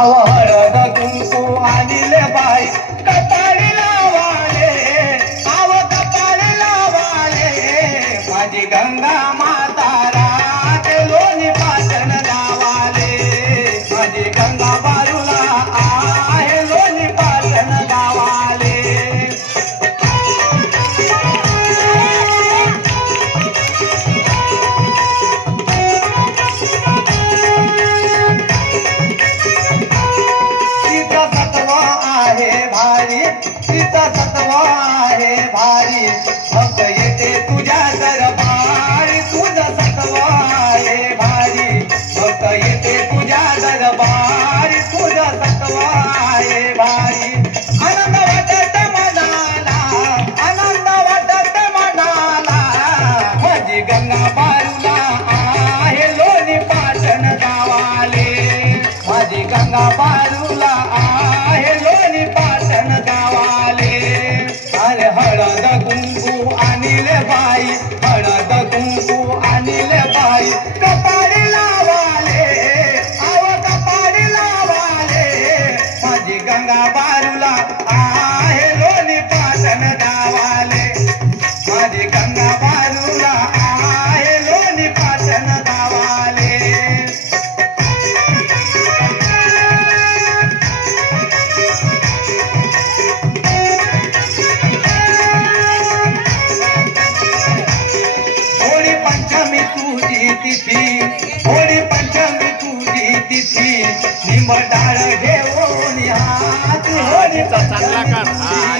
आव हळद कुंकू आणले बाई कपाळी लावाले, आव कपाळी लावाले, माझी गंगा माता राहते लोणी पाटण गावाले, माझी गंगा बारूला आहे लोणी पाटण गावाले. तिचा सत्व आहे भारी, भक्त येते तुझ्या दरबारी, तुझं सत्व आहे भारी, भक्त येते तुझ्या दरबारी, तुझं सत्व आहे भारी. आनंद वाटत मनाला, आनंद वाटत मनाला, माझी गंगा बारूला आहे लोणी पाटण गावाले, माझी गंगा बारूला आहे लोणी पाटण गावाले. अरे हळद कुंकू आणले बाई, हळद कुंकू आणले बाई कपाळी लावाले, आव कपाळी लावाले, माझी गंगा बारूला आहे लोणी पाटण गावाले, माझी गंगा बारूला आहे लोणी पाटण गावाले. होळी पंचमी तुझी तिथी, निंबडाळ घेऊन हात, होळी पंचमी